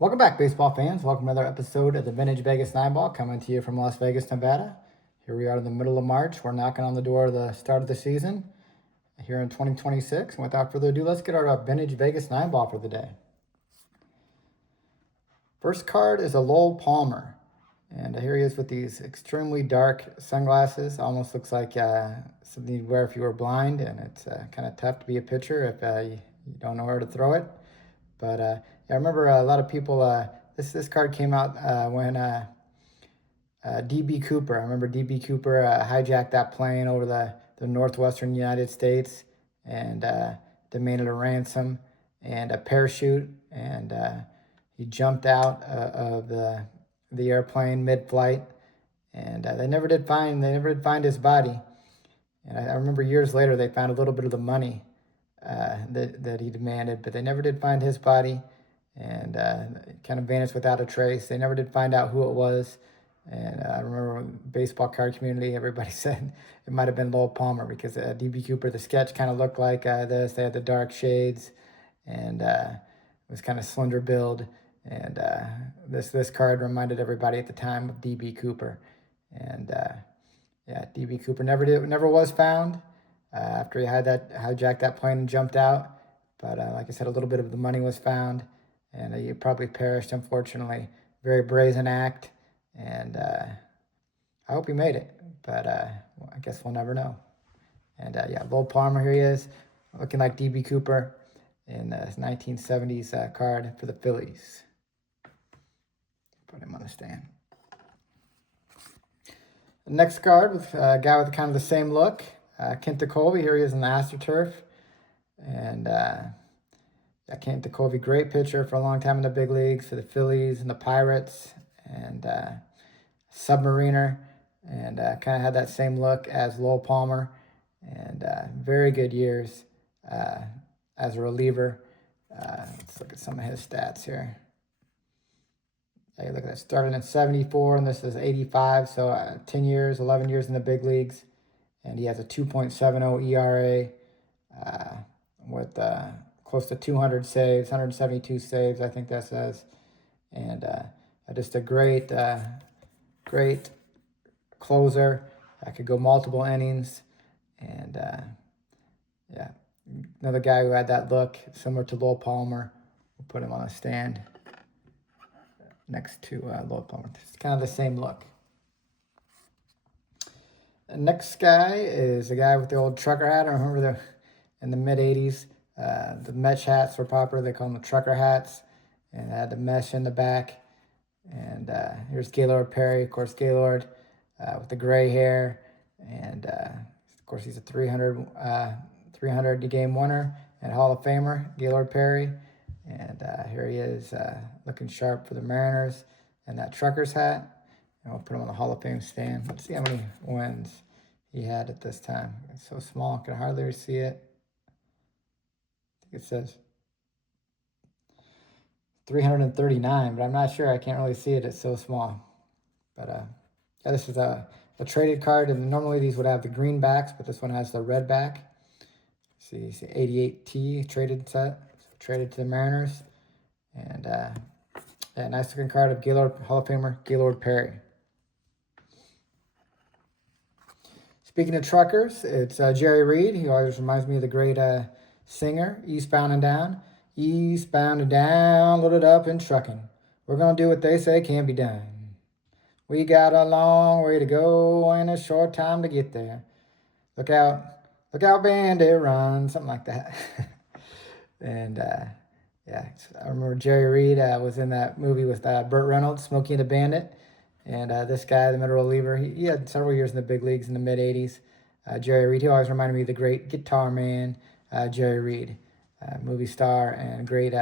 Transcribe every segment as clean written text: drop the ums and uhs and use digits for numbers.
Welcome back, baseball fans. Welcome to another episode of the Vintage Vegas 9-Ball, coming to you from Las Vegas, Nevada. Here we are in the middle of March. We're knocking on the door of the start of the season here in 2026. And without further ado, let's get our Vintage Vegas 9-Ball for the day. First card is a Lowell Palmer. And here he is with these extremely dark sunglasses. Almost looks like something you'd wear if you were blind. And it's kind of tough to be a pitcher if you don't know where to throw it. But yeah, I remember a lot of people, this card came out when D.B. Cooper, I remember D.B. Cooper hijacked that plane over the northwestern United States and demanded a ransom and a parachute. And he jumped out of the airplane mid-flight. And they never did find his body. And I remember years later they found a little bit of the money that he demanded, but they never did find his body, and it kind of vanished without a trace. They never did find out who it was. And I remember baseball card community, everybody said it might have been Lowell Palmer because D.B. Cooper, the sketch kind of looked like this. They had the dark shades, and it was kind of slender build. And this card reminded everybody at the time of D.B. Cooper. And yeah, D.B. Cooper never was found. After he had hijacked that plane and jumped out. But like I said, a little bit of the money was found, and he probably perished, unfortunately. Very brazen act, and I hope he made it, but well, I guess we'll never know. And yeah, Lowell Palmer, here he is, looking like D.B. Cooper in his 1970s card for the Phillies. Put him on the stand. The next card with a guy with kind of the same look. Kent Tekulve, here he is in the AstroTurf. And Kent Tekulve, great pitcher for a long time in the big leagues for the Phillies and the Pirates, and submariner, and kind of had that same look as Lowell Palmer, and very good years as a reliever. Let's look at some of his stats here. Hey, look at that, started in 74, and this is 85, so 10 years, 11 years in the big leagues. And he has a 2.70 ERA with close to 200 saves, 172 saves, I think that says. And just a great closer. I could go multiple innings. And yeah, another guy who had that look, similar to Lowell Palmer. We'll put him on a stand next to Lowell Palmer. It's kind of the same look. The next guy is a guy with the old trucker hat. I remember in the mid-'80s, the mesh hats were popular. They called them the trucker hats, and had the mesh in the back. And here's Gaylord Perry, of course, Gaylord with the gray hair. And of course, he's a 300 game winner and Hall of Famer, Gaylord Perry. And here he is looking sharp for the Mariners and that trucker's hat. And we'll put him on the Hall of Fame stand. Let's see how many wins he had at this time. It's so small, I can hardly see it. I think it says 339, but I'm not sure. I can't really see it. It's so small. But yeah, this is a traded card, and normally these would have the green backs, but this one has the red back. See 88T traded set, so traded to the Mariners. And yeah, nice looking card of Gaylord, Hall of Famer Gaylord Perry. Speaking of truckers, it's Jerry Reed. He always reminds me of the great singer, Eastbound and Down. Eastbound and down, loaded up in trucking. We're going to do what they say can be done. We got a long way to go and a short time to get there. Look out, Bandit, run, something like that. And yeah, I remember Jerry Reed was in that movie with Burt Reynolds, Smokey and the Bandit. And this guy, the middle reliever, he had several years in the big leagues in the mid-'80s. Jerry Reed, he always reminded me of the great guitar man, Jerry Reed, movie star and great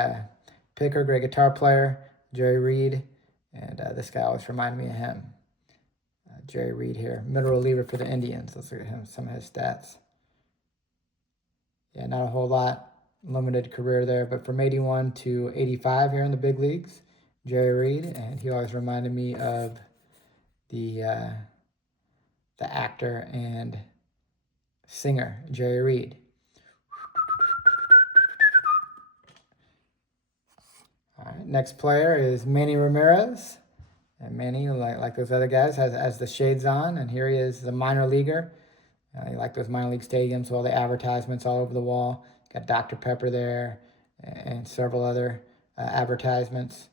picker, great guitar player, Jerry Reed. And this guy always reminded me of him. Jerry Reed here, middle reliever for the Indians. Let's look at him, some of his stats. Yeah, not a whole lot, limited career there, but from 81 to 85 here in the big leagues, Jerry Reed. And he always reminded me of the actor and singer Jerry Reed. All right, next player is Manny Ramirez. And Manny, like those other guys, has the shades on. And here he is, the minor leaguer. You like those minor league stadiums, all the advertisements all over the wall. Got Dr. Pepper there and several other advertisements.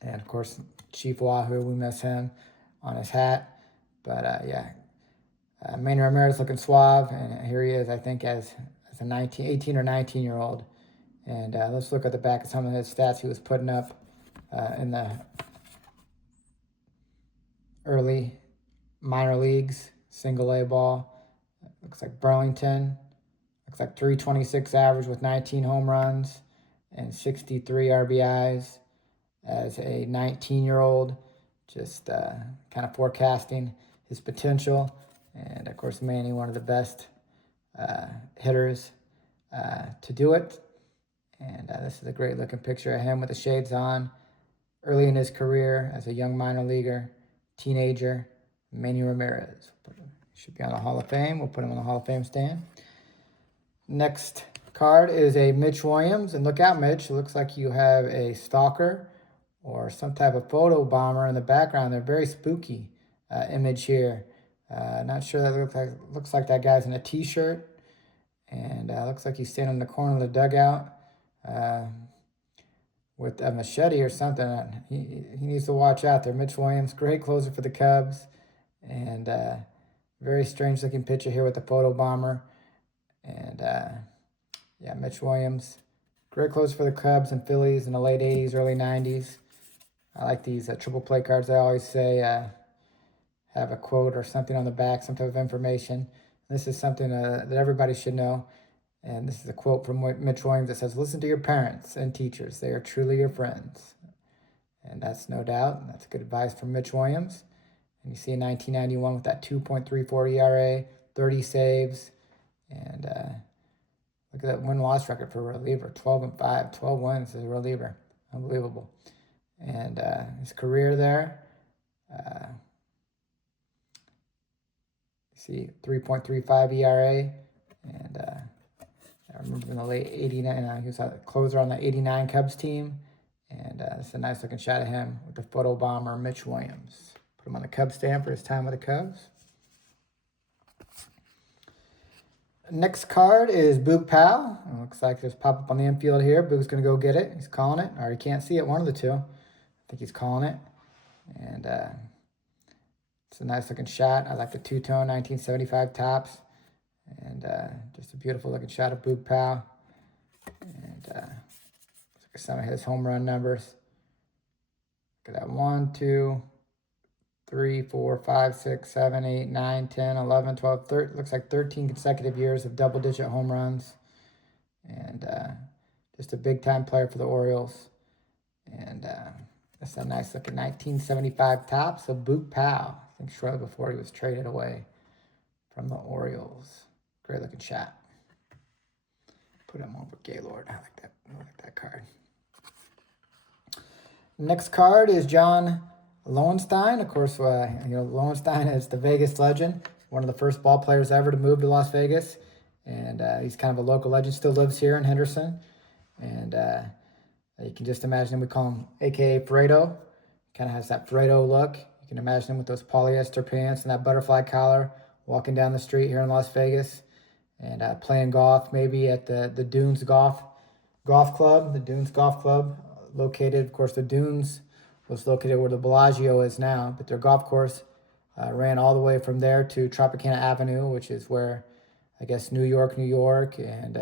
And, of course, Chief Wahoo, we miss him on his hat. But, yeah, Manny Ramirez looking suave. And here he is, I think, as a 18 or 19-year-old. And let's look at the back of some of his stats he was putting up in the early minor leagues, single A ball. Looks like Burlington. Looks like 326 average with 19 home runs and 63 RBIs as a 19-year-old. Just kind of forecasting his potential. And, of course, Manny, one of the best hitters to do it. And this is a great looking picture of him with the shades on. Early in his career as a young minor leaguer, teenager, Manny Ramirez. Should be on the Hall of Fame. We'll put him on the Hall of Fame stand. Next card is a Mitch Williams. And look out, Mitch. It looks like you have a stalker or some type of photo bomber in the background. They're very spooky image here. Not sure that looks like that guy's in a t-shirt. And looks like he's standing in the corner of the dugout with a machete or something. He needs to watch out there. Mitch Williams, great closer for the Cubs. And very strange looking picture here with the photo bomber. And yeah, Mitch Williams, great closer for the Cubs and Phillies in the late 80s, early 90s. I like these triple play cards. I always say have a quote or something on the back, some type of information. This is something that everybody should know. And this is a quote from Mitch Williams that says, "Listen to your parents and teachers. They are truly your friends." And that's no doubt. That's good advice from Mitch Williams. And you see in 1991 with that 2.34 ERA, 30 saves. And look at that win-loss record for a reliever, 12-5, 12 wins as a reliever. Unbelievable. And his career there, see 3.35 ERA. And I remember in the late 89, he was a closer on the 89 Cubs team. And it's a nice looking shot of him with the photo bomber, Mitch Williams. Put him on the Cubs stand for his time with the Cubs. Next card is Boog Powell. It looks like there's pop up on the infield here. Boog's going to go get it. He's calling it. Or he can't see it, one of the two. I think he's calling it. And it's a nice looking shot. I like the two-tone 1975 tops. And just a beautiful looking shot of Boog Powell. And look at some of his home run numbers. Look at that. 1, 2, 3, 4, 5, 6, 7, 8, 9, 10, 11, 12, 13. Looks like 13 consecutive years of double-digit home runs. And just a big-time player for the Orioles. And that's a nice looking 1975 tops of Boog Powell. I think shortly before he was traded away from the Orioles. Great looking shot. Put him over Gaylord. I like that card. Next card is John Lowenstein. Of course, Lowenstein is the Vegas legend, one of the first ball players ever to move to Las Vegas. And he's kind of a local legend, still lives here in Henderson. And you can just imagine him, we call him AKA Fredo. Kind of has that Fredo look. You can imagine him with those polyester pants and that butterfly collar, walking down the street here in Las Vegas. And playing golf, maybe at the Dunes Golf Club, the Dunes Golf Club, located, of course, the Dunes was located where the Bellagio is now, but their golf course ran all the way from there to Tropicana Avenue, which is where, I guess, New York, and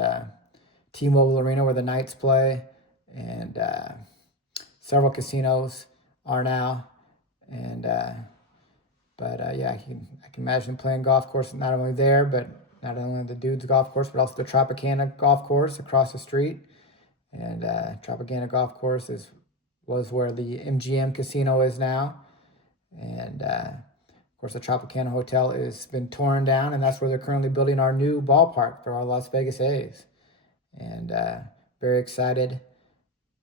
T-Mobile Arena, where the Knights play, and several casinos are now. And yeah, I can imagine him playing golf course not only there, but not only the Dudes Golf Course, but also the Tropicana Golf Course across the street. And Tropicana Golf Course was where the MGM Casino is now. And, of course, the Tropicana Hotel has been torn down, and that's where they're currently building our new ballpark for our Las Vegas A's. And very excited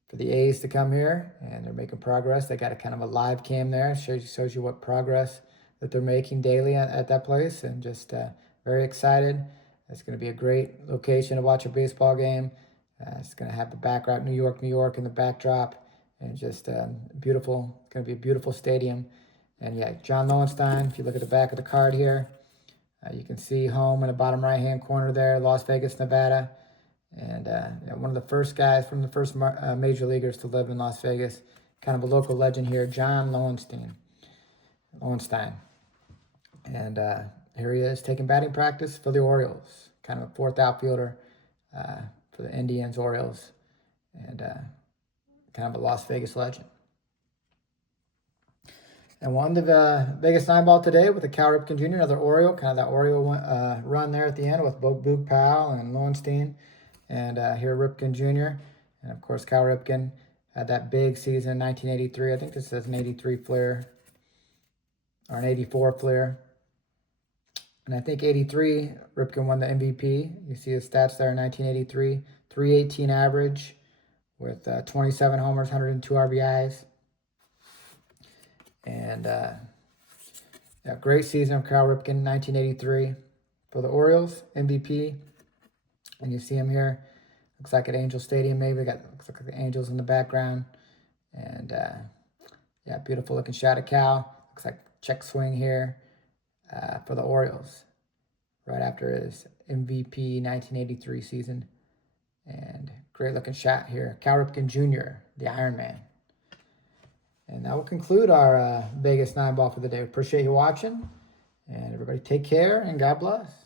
for the A's to come here, and they're making progress. They got a kind of a live cam there. Shows you what progress that they're making daily at that place, and just very excited. It's going to be a great location to watch a baseball game. It's going to have the background, New York, New York in the backdrop, and just beautiful. It's going to be a beautiful stadium. And yeah, John Lowenstein, if you look at the back of the card here, you can see home in the bottom right-hand corner there, Las Vegas, Nevada. And one of the first guys from the first major leaguers to live in Las Vegas, kind of a local legend here, John Lowenstein. And here he is taking batting practice for the Orioles, kind of a fourth outfielder for the Indians, Orioles, and kind of a Las Vegas legend. And one of the Vegas 9-ball today with the Cal Ripken Jr., another Oriole, kind of that Oriole run there at the end with both Boog Powell and Lowenstein. And here Ripken Jr. And of course, Cal Ripken had that big season, 1983. I think this says an 83 flair or an 84 flair. And I think 83, Ripken won the MVP. You see his stats there in 1983. 318 average with 27 homers, 102 RBIs. And yeah, great season of Cal Ripken, 1983 for the Orioles, MVP. And you see him here. Looks like at Angel Stadium, maybe. Looks like the Angels in the background. And yeah, beautiful looking shot of Cal. Looks like check swing here for the Orioles right after his MVP 1983 season. And great looking shot here. Cal Ripken Jr., the Iron Man. And that will conclude our Vegas 9-ball for the day. Appreciate you watching. And everybody take care and God bless.